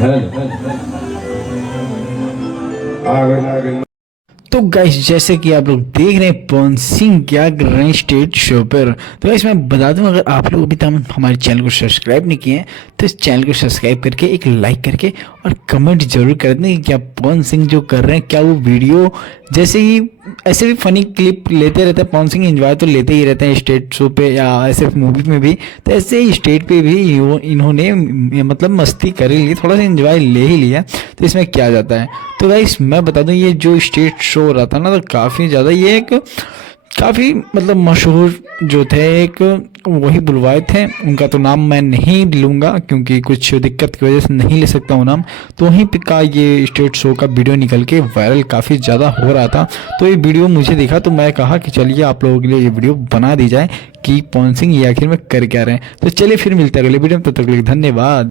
तो गाइस जैसे कि आप लोग देख रहे हैं पवन सिंह क्या कर रहे हैं स्टेज शो पर। तो गाइस मैं बता दूं, अगर आप लोग अभी तक हमारे चैनल को सब्सक्राइब नहीं किए हैं तो इस चैनल को सब्सक्राइब करके एक लाइक करके और कमेंट जरूर कर दें कि क्या पवन सिंह जो कर रहे हैं क्या वो वीडियो जैसे ही ऐसे भी फनी क्लिप लेते रहते हैं। पवन सिंह एंजॉय तो लेते ही रहते हैं स्टेज शो पे या ऐसे मूवी में भी, तो ऐसे ही स्टेज पे भी इन्होंने मतलब मस्ती कर ही ली, थोड़ा सा एंजॉय ले ही लिया। तो इसमें क्या जाता है। तो गाइस मैं बता दूं, ये जो स्टेज शो हो रहा था ना, तो काफ़ी ज़्यादा ये एक काफ़ी मतलब मशहूर जो थे एक वही बुलवाए थे। उनका तो नाम मैं नहीं लूँगा क्योंकि कुछ दिक्कत की वजह से नहीं ले सकता हूँ नाम। तो वहीं पे का ये स्टेज शो का वीडियो निकल के वायरल काफ़ी ज़्यादा हो रहा था। तो ये वीडियो मुझे दिखा तो मैं कहा कि चलिए आप लोगों के लिए ये वीडियो बना दी जाए कि पवन सिंह ये आखिर में कर क्या रहे हैं। तो चलिए फिर मिलते हैं अगले वीडियो में, तब तक के लिए धन्यवाद।